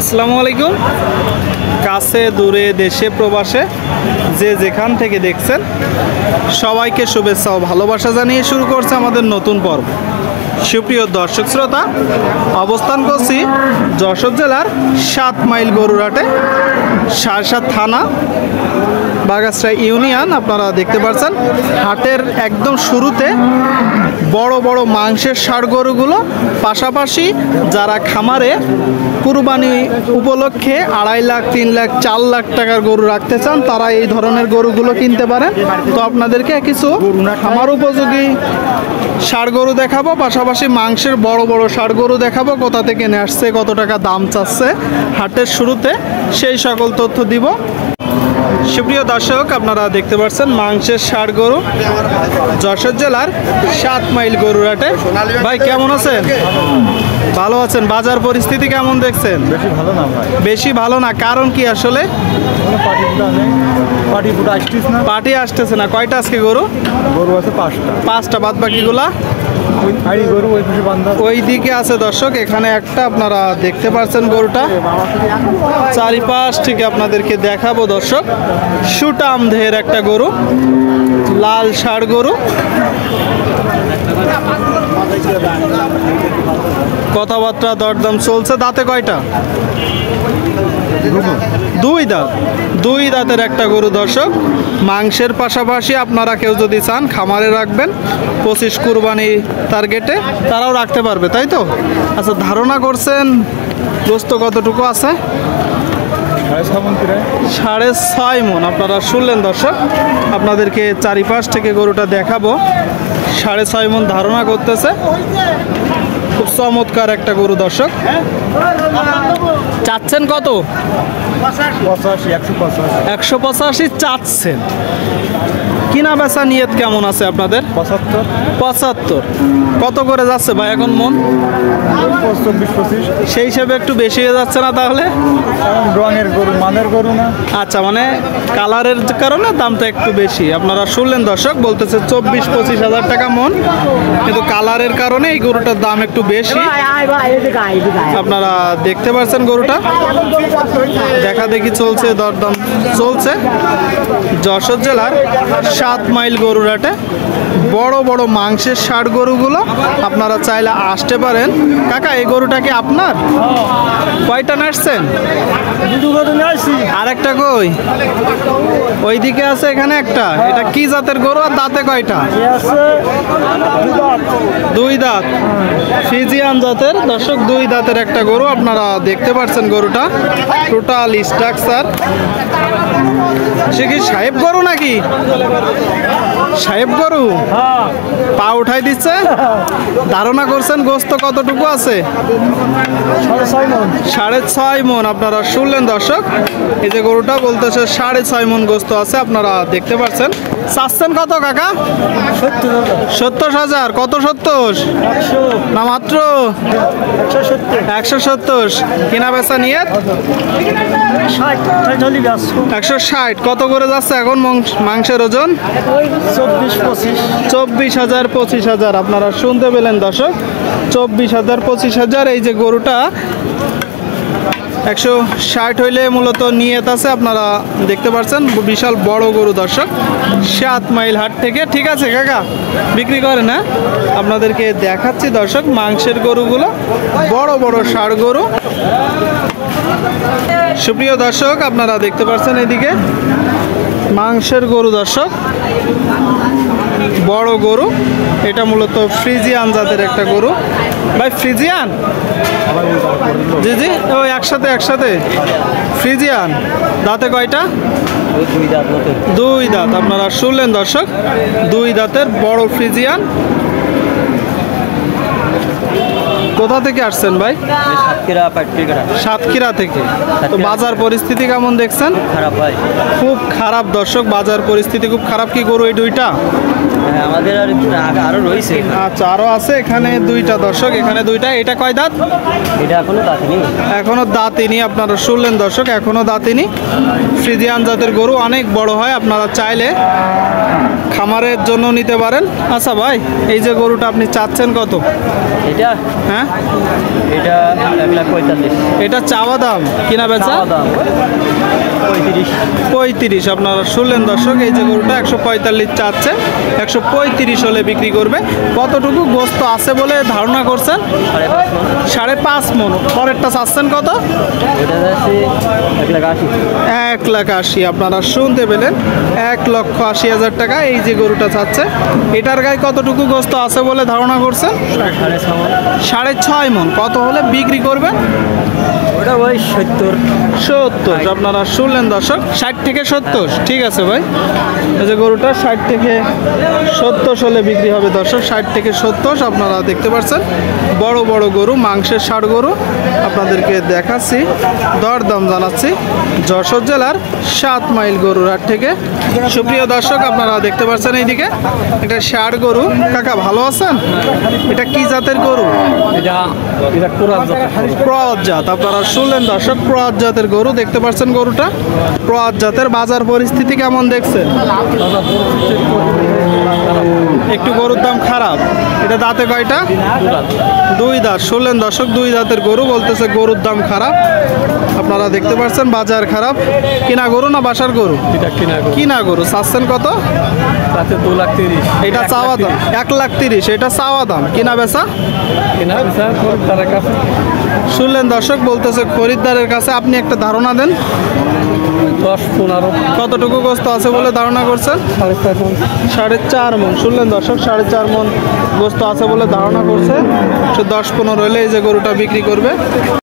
আসসালামু আলাইকুম। কাছে দূরে দেশে প্রবাসে যে যেখান থেকে দেখছেন সবাইকে শুভেচ্ছা ও ভালোবাসা জানিয়ে শুরু করছে আমাদের নতুন পর্ব। সুপ্রিয় দর্শক শ্রোতা, অবস্থান করছি যশোর জেলার 7 মাইল গরুরহাটে, সারসা থানা, বাগাসরা ইউনিয়ন। আপনারা দেখতে পাচ্ছেন হাটের একদম শুরুতে বড় বড় মাংসের ষাঁড় গরুগুলো, পাশাপাশি যারা খামারে কুরবানি উপলক্ষে 2.5 লাখ 3 লাখ 4 লাখ টাকার গরু রাখতে চান, তারা এই ধরনের গরুগুলো কিনতে পারেন। তো আপনাদেরকে কিছু খামার উপযোগী ষাঁড় গরু দেখাবো, পাশাপাশি মাংসের বড় বড় ষাঁড় গরু দেখাবো, কোথা থেকে নিয়ে আসছে, কত টাকা দাম চাচ্ছে হাটের শুরুতে, সেই সকল তথ্য দিব। সুপ্রিয় দর্শক, আপনারা দেখতে পাচ্ছেন মাংসের ষাঁড় গরু যশোর জেলার 7 মাইল গরুরহাটে। ভাই কেমন আছেন? ভালো আছেন? বাজার পরিস্থিতি কেমন দেখছেন? বেশি ভালো না ভাই। বেশি ভালো না, কারণ কি আসলে? পার্টি আসতেছে না। কয়টা আজকে গরু? গরু আছে 5টা। বাদ বাকিগুলা গরু ওই পাশে বান্ধা, ওই দিকে আছে। দর্শক, এখানে একটা আপনারা দেখতে পাচ্ছেন গরুটা, চারিপাশ থেকে আপনাদেরকে দেখাবো। দর্শক, সুটাম দেহের একটা গরু, লাল ষাঁড় গরু। কথাবার্তা দরদাম চলছে। দাঁতে কয়টা? দুই দাঁতের একটা গরু। দর্শক, মাংসের পাশাপাশি আপনারা কেউ যদি চান খামারে রাখবেন, 25 কুরবানি টার্গেটে, তারাও রাখতে পারবে, তাই তো? আচ্ছা, ধারণা করছেন গোস্ত কতটুকু আছে? 6.5 মণ। আপনারা শুনলেন দর্শক, আপনাদেরকে চারিপাশ থেকে গরুটা দেখাবো। 6.5 মণ ধারণা করতেছে। খুব চমৎকার একটা গরু। দর্শক, চাচ্ছেন কত? 185 চাচ্ছেন। কিনা বেচা নিয়ত কেমন আছে আপনাদের? 75। কত করে যাচ্ছে ভাই এখন মন? 24-25। সেই হিসেবে একটু বেশি হয়ে যাচ্ছে না তাহলে? রঙের গরু, মানের গরু না। আচ্ছা, মানে কালারের কারণে দামটা একটু বেশি। আপনারা শুনলেন দর্শক, বলতেছে 24-25 হাজার টাকা মন, কিন্তু কালারের কারণে এই গরুটার দাম একটু বেশি। আপনারা দেখতে পাচ্ছেন গরুটা দেখা দেখি চলছে, দরদাম চলছে যশোর জেলার 7 মাইল গরুরহাটে। বড় বড় মাংসের ষাঁড় গরুগুলো আপনারা চাইলে আসতে পারেন। কাকা, এই গরুটা কি আপনার? কয়টা নাচছেন? আরেকটা কই? ওইদিকে আছে, এখানে একটা। এটা কি জাতের গরু আর দাঁতে কয়টা? দুই দাঁত, ফ্রিজিয়ান জাতের। দর্শক, 2 দাঁতের একটা গরু আপনারা দেখতে পাচ্ছেন। গরুটা টোটাল স্ট্রাকচার। সে কি সাহেব গরু নাকি? সাহেব গরু পা উঠাই দিচ্ছে। ধারণা করছেন গোস্ত কতটুকু আছে? 6.5 মণ। আপনারা শুনলেন দর্শক, এই যে গরুটা বলতেছে 6.5 মণ গোস্ত আছে। আপনারা দেখতে পাচ্ছেন। চাচ্ছেন কত কাকা? 70,000। কত 70 না মাত্র 170? কিনা বেচা নিয়ে 160। কত করে যাচ্ছে এখন মাংসের ওজন? 24,000 25,000। আপনারা শুনতে পেলেন দর্শক, 24,000 25,000। এই যে গরুটা 160 হইলে মূলত নিয়ত আছে। আপনারা দেখতে পাচ্ছেন বিশাল বড় গরু। দর্শক, 7 মাইল হাট থেকে। ঠিক আছে কাকা, বিক্রি করেন না? আপনাদেরকে দেখাচ্ছি দর্শক মাংসের গরুগুলো, বড় বড় ষাঁড় গরু। সুপ্রিয় দর্শক, আপনারা দেখতে পাচ্ছেন এদিকে মাংসের গরু। দর্শক, বড় গরু। এটা মূলত ফ্রিজিয়ান জাতের একটা গরু। ভাই ফ্রিজিয়ান? জি জি, ও একসাথে ফ্রিজিয়ান। দাঁতে কয়টা? 2 দাঁত। আপনারা শুনলেন দর্শক, 2 দাঁতের বড় ফ্রিজিয়ান। কোথা থেকে আসছেন ভাই? সাতক্ষীরা থেকে। তো বাজার পরিস্থিতি কেমন দেখছেন? খারাপ ভাই, খুব খারাপ। দর্শক, বাজার পরিস্থিতি খুব খারাপ। কি গরু এই 2টা? আমাদের আরো রয়েছে। আচ্ছা, আরো আছে এখানে 2টা। দর্শক, এখানে 2টা। এটা কয় দাঁত? এটা এখনো দাঁতিনি। এখনো দাঁতিনি। আপনারা শুনলেন দর্শক, এখনো দাঁতিনি। ফ্রিজিয়ান জাতের গরু, অনেক বড় হয়। আপনারা চাইলে খামারের জন্য নিতে পারেন। আচ্ছা ভাই, এই যে গরুটা আপনি চাচ্ছেন কত? এটা হ্যাঁ এটা 1,45,000। এটা চাওয়া দাম, কিনা বেচা চাওয়া দাম 35। 35। আপনারা শুনলেন দর্শক, এই যে গরুটা 145 চাচ্ছে, 135 হলে বিক্রি করবে। কতটুকু গোস্ত আছে বলে ধারণা করছেন? 5.5 মণ। পরেরটা চাচ্ছেন কত? এটা যাচ্ছে 1,80,000। 1,80,000। আপনারা শুনতে পেলেন, 1,80,000 টাকা এই যে গরুটা চাচ্ছে। এটার গায়ে কতটুকু গোস্ত আছে বলে ধারণা করছেন? 6.5 মণ। কত হলে বিক্রি করবেন? ওটা ওই 70। আপনারা শুনলেন দর্শক, 60 থেকে 70। ঠিক আছে ভাই, এই যে গরুটা 60 থেকে 70 হলে বিক্রি হবে দর্শক। 60 থেকে 70 আপনারা দেখতে পাচ্ছেন, বড় বড় গরু, মাংসের ষাঁড় গরু আপনাদেরকে দেখাচ্ছি, দরদাম জানাচ্ছি যশোর জেলার 7 মাইল গরুর হাট থেকে। সুপ্রিয় দর্শক, আপনারা দেখতে পাচ্ছেন এইদিকে এটা ষাঁড় গরু। কাকা ভালো আছেন? এটা কি জাতের গরু? এটা ক্রস জাত। আপনারা শুনলেন দর্শক, ক্রস জাতের গরু দেখতে পাচ্ছেন। গরুটা ক্রস জাতের। বাজার পরিস্থিতি কেমন দেখছেন? একটু গরুর দাম খারাপ। এটা দাঁতে কয়টা? 2 দাঁত। শুনলেন দর্শক, 2 দাঁতের গরু, বলতেছে গরুর দাম খারাপ। আপনারা দেখতে পাচ্ছেন বাজার খারাপ। কিনা গরু না বাসার গরু? কিনা গরু। চাচ্ছেন কত? 2,30,000। এটা চাওয়া দাম 1,30,000। এটা চাওয়া দাম, কিনা বেচা? শুনলেন দর্শক, বলতেছে খরিদ্দারের কাছে। আপনি একটা ধারণা দেন, 10-15। কতটুকু গোস্ত আছে বলে ধারণা করছেন? 4.5 মণ। শুনলেন দর্শক, 4.5 মণ গোস্ত আছে বলে ধারণা করছে। 10-15 হলে এই যে গরুটা বিক্রি করবে।